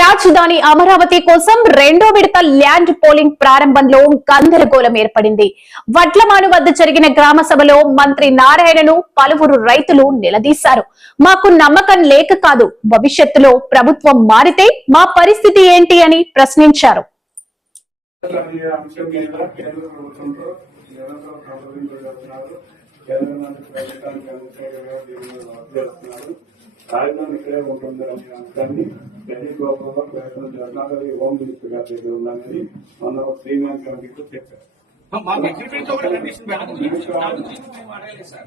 రాజధాని అమరావతి కోసం రెండో విడత ల్యాండ్ పోలింగ్ ప్రారంభంలో గందరగోళం ఏర్పడింది. వడ్లమాను వద్ద జరిగిన గ్రామ సభలో మంత్రి నారాయణను పలువురు రైతులు నిలదీశారు. మాకు నమ్మకం లేక కాదు, భవిష్యత్తులో ప్రభుత్వం మారితే మా పరిస్థితి ఏంటి అని ప్రశ్నించారు. రాజధాని ఇక్కడే ఉంటుంది అనే అంశాన్ని ఢిల్లీ గవర్నమెంట్ ప్రయత్నం చేస్తున్నారు. హోమ్ మినిస్టర్ గారి దగ్గర ఉందని మొన్న శ్రీమాన్ కమిటీతో చెప్పారు.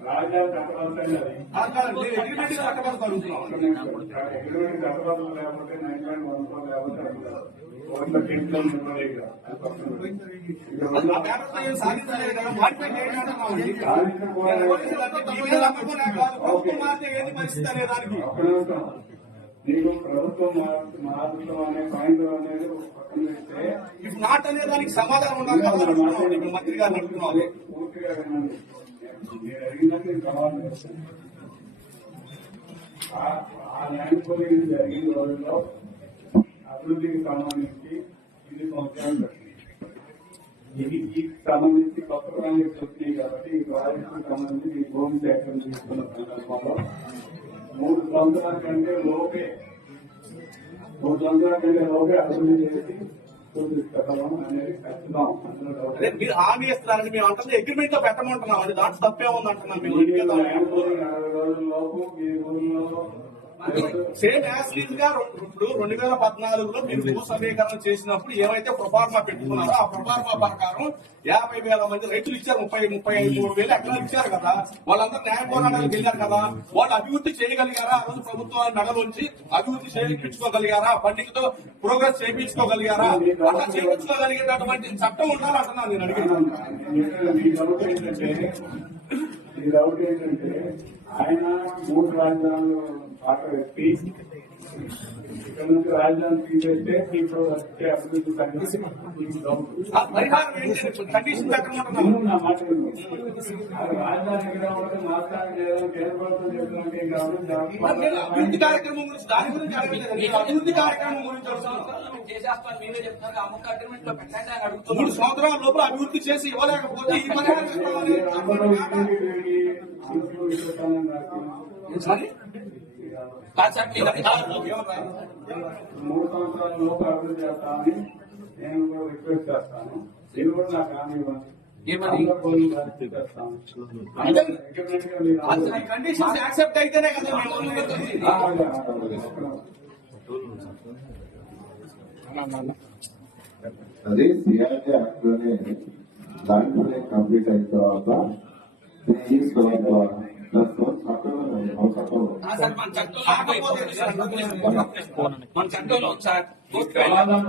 రాజధాని కట్టబాధలు లేకపోతే నైన్లాండ్ వంశం లేకపోతే నీకు ప్రభుత్వం మారుతాం అనే పాయింట్ అనేది నాట్ అనే దానికి సమాధానం ఉండాలి. మంత్రి గారు అడుగుతున్నాను పూర్తిగా వినండి. నేను అడిగినట్టు నేను సమాధానం చేస్తాను. ఆ ల్యాండ్ పోలింగ్ జరిగిన రోజుల్లో అభివృద్ధికి సంబంధించి ఇది సంవత్సరాలు పెట్టింది. ఈ సంబంధించి కొత్త ప్రణాళికలు వచ్చినాయి కాబట్టి ఈ ప్రాజెక్టుకు సంబంధించి ఈ భూమి సేకరణ తీసుకున్న సందర్భంలో 3 సంవత్సరాల కంటే లోపే అభివృద్ధి చేసి చూపిస్తాం అనేది ఖచ్చితం. మీరు హామీ ఇస్తున్నారని మేము అంటే అగ్రిమెంట్ లో పెట్టమంటున్నాం. అది దాంట్లో తప్పే ఉంది అంటున్నాం. 60 రోజుల్లోపు మీ ఊళ్ళో సేమ్ యాజ్ గా ఇప్పుడు 2014లో మీరు భూ సమీకరణ చేసినప్పుడు ఏవైతే ప్రొఫార్మా పెట్టుకున్నారో ఆ ప్రొఫార్మా ప్రకారం 50,000 మంది రైతులు ఇచ్చారు. 33,000 ఎకరాలు ఇచ్చారు కదా. వాళ్ళందరూ న్యాయ పోరాటాలకు వెళ్ళారు కదా. వాళ్ళు అభివృద్ధి చేయగలిగారా? ఆ రోజు ప్రభుత్వాన్ని నగలోంచి అభివృద్ధి చేయించుకోగలిగారా? పండితులతో ప్రోగ్రెస్ చేయించుకోగలిగారా? అట్లా చేయించుకోగలిగేటటువంటి చట్టం ఉండాలంటున్నాను నేను అడిగాను. ఆయన 3 రాజధానులు పాట వ్యక్తి ఇక్కడ నుంచి రాజధాని తీసేస్తే ఇప్పుడు వచ్చే అభివృద్ధి నా మాట రాజధాని ఎక్కడ ఉండదు మాట్లాడి కేంద్ర ప్రభుత్వం చేస్తున్నట్టే కాబట్టి అభివృద్ధి కార్యక్రమం గురించి దాని గురించి అభివృద్ధి కార్యక్రమం గురించి 3 సంవత్సరాల లోపల అభివృద్ధి చేసి ఇవ్వలేకపోతే ఈ పరిహారం 3 సంవత్సరాల లోపు అభివృద్ధి చేస్తామని నేను కూడా రిక్వెస్ట్ చేస్తాను. నేను కూడా నాకు హామీ ఇవ్వండి. కండిషన్స్ యాక్సెప్ట్ అయితేనే కదా. అదే సిఆర్టీ యాక్ట్ లోనే దాంట్లోనే కంప్లీట్ అయిన తర్వాత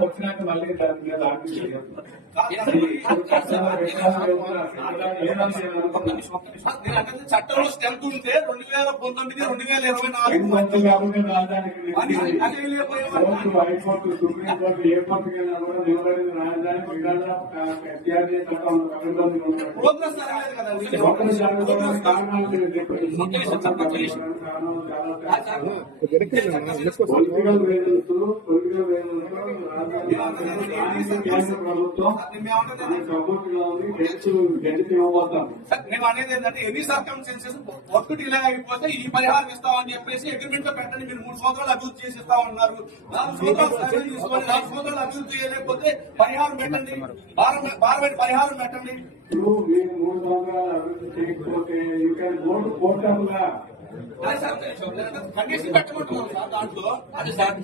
వచ్చినాక మళ్ళీ చట్టంలో స్ట్రెంత్ ఉంటే 2019, 2024 హైకోర్టు సుప్రీంకోర్టు ఏ కోర్టుకి వెళ్ళినా కూడా నిలబడింది రాజధాని ప్రోగ్రెస్ జరగలేదు కదా. పొలిటికల్ రీజన్స్ ప్రభుత్వం సపోర్ట్ గా ఉంది. గెలిచి ఇవ్వబోతాం. మేము అనేది ఏంటంటే ఎన్ని సర్కమ్స్టెన్సెస్ ఒక్కటి ఇలా అయిపోతే ఈ పరిహారం ఇస్తామని చెప్పేసి అగ్రిమెంట్ లో పెట్టండి. మీరు 3 సంవత్సరాలు అభివృద్ధి చేసి ఇస్తామన్నారు. 4 సంవత్సరాలు తీసుకోండి. 4 సంవత్సరాలు అభివృద్ధి చేయలేకపోతే పరిహారం పెట్టండి. పరిహారం పెట్టండి. మీరు 3 సంవత్సరాలు అభివృద్ధి చేయకపోతే ఇంకా కోర్టుగా కండిషన్ పెట్టమంటున్నాం సార్. దాంట్లో అది సార్